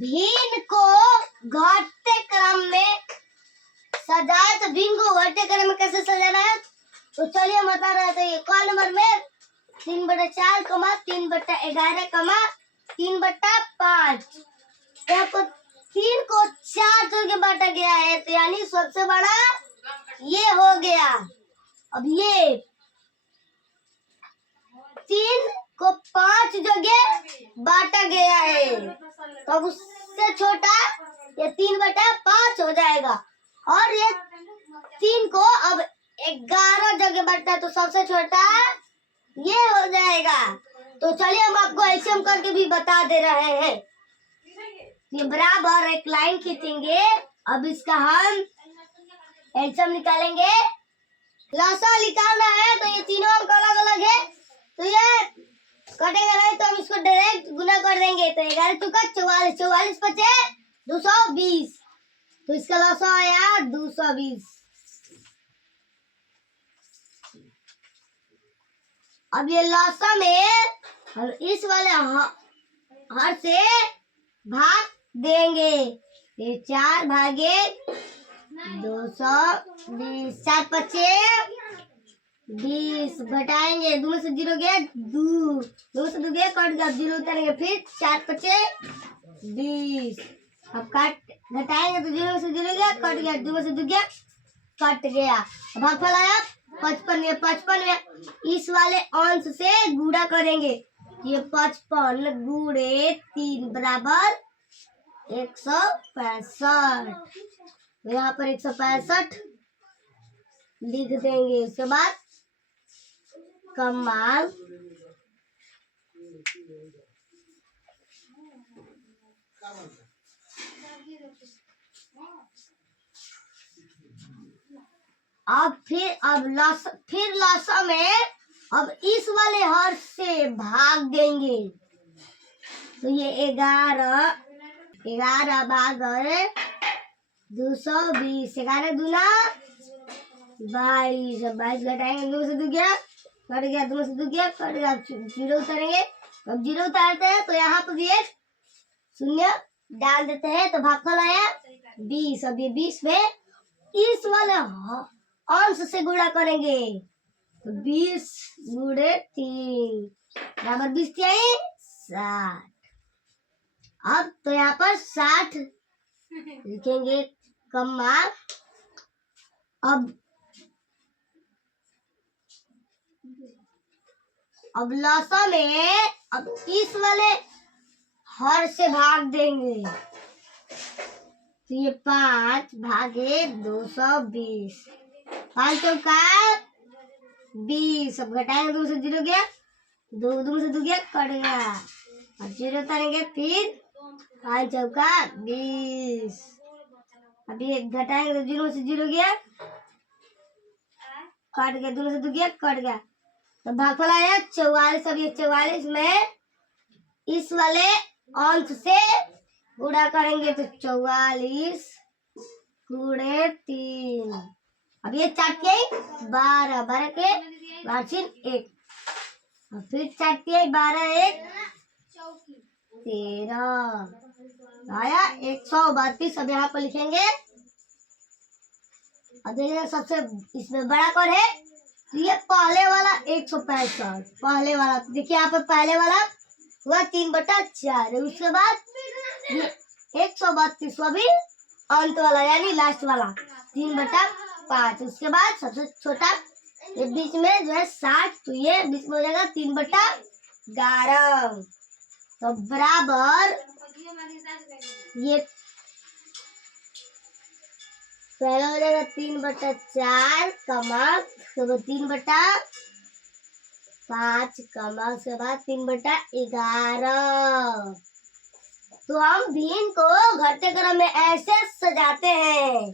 भिन्न को घटते क्रम में सजाए। तो भिन्न को घटते क्रम में कैसे सजाना है तो चलिए हम बता रहे थे। क नंबर में 3/4 कमा 3/11 कमा 3/5। यहाँ पर 3 को 4 जगह बांटा गया है तो यानी सबसे बड़ा ये हो गया। अब ये 3 को 5 जगह बांटा गया है तो अब उससे छोटा ये 3/5 हो जाएगा। और ये 3 को अब 11 जगह बांटा तो सबसे छोटा ये हो जाएगा। तो चलिए हम आपको एलसीएम करके भी बता दे रहे हैं। ये बराबर एक लाइन खींचेंगे। अब इसका हम एलसीएम निकालेंगे। लसा निकालना है तो ये तीनों अंक अलग अलग है तो ये कटेगा नहीं तो हम इसको डायरेक्ट गुना कर देंगे। तो 11 चौका 44, 44 पचे 220 तो इसका लसा आया 220। अब ये लसा में हम इस वाले हर से भाग देंगे। ये 4 भागे 220 4 पचे 20 घटाएंगे 2 में से 0 गया 2 से 2 गया कट गया 0 उतारेंगे फिर 4 पचे 20। अब काट घटाएंगे तो 0 में से 0 गया कट गया 2 में से 2 गया कट गया। भागफल आया 55 में 55 में इस वाले अंश से गुणा करेंगे। ये 55 गुणे 3 बराबर 165। यहाँ पर 165 लिख देंगे। उसके बाद कमाल फिर लसा में अब इस वाले हर से भाग देंगे। तो ये 11 भागे 220 11 दूना 22 घटाएंगे 2 से 2 गया कट गया 2 से 2 गया कट गया 0 उतारेंगे। अब 0 उतारते हैं तो यहाँ पर भी एक शून्य डाल देते हैं तो भागफल आया 20। अब ये 20 में इस वाले अंश से गुणा करेंगे तो 20 गुणे 3 बराबर 20 60। अब तो यहाँ पर 60 लिखेंगे कम्मा। अब लसा में अब इस वाले हर से भाग देंगे तो ये 5 भागे 220 5 चौका 20। अब घटाएंगे 2 से 0 गया 2 से 2 गया कट गया और 0 उतारेंगे फिर 5 चौका 20। अभी घटाएंगे तो 0 से 0 गया कट गया 2 से 2 गया कट गया तो भागफल आया 44। अब ये 44 में इस वाले अंश से गुणा करेंगे तो 44 गुणे 3। अब ये 4 के 12 12 के 1 और फिर 4 के 12 1 13 आया 132। अब यहाँ पर लिखेंगे। अब देखिए सबसे इसमें बड़ा कौन है तो ये पहले वाला 165 पहले वाला। देखिए यहाँ पर पहले वाला हुआ 3/4 उसके बाद ये 132 भी अंत वाला यानी लास्ट वाला 3/5। उसके बाद सबसे छोटा ये बीच में जो है 60 तो ये बीच में हो जाएगा 3/11 तो बराबर ये पहला हो जाएगा 3/4 कमा तो 3/5 कमा उसके बाद 3/11। तो हम भिन्न को घटते क्रम में ऐसे सजाते हैं।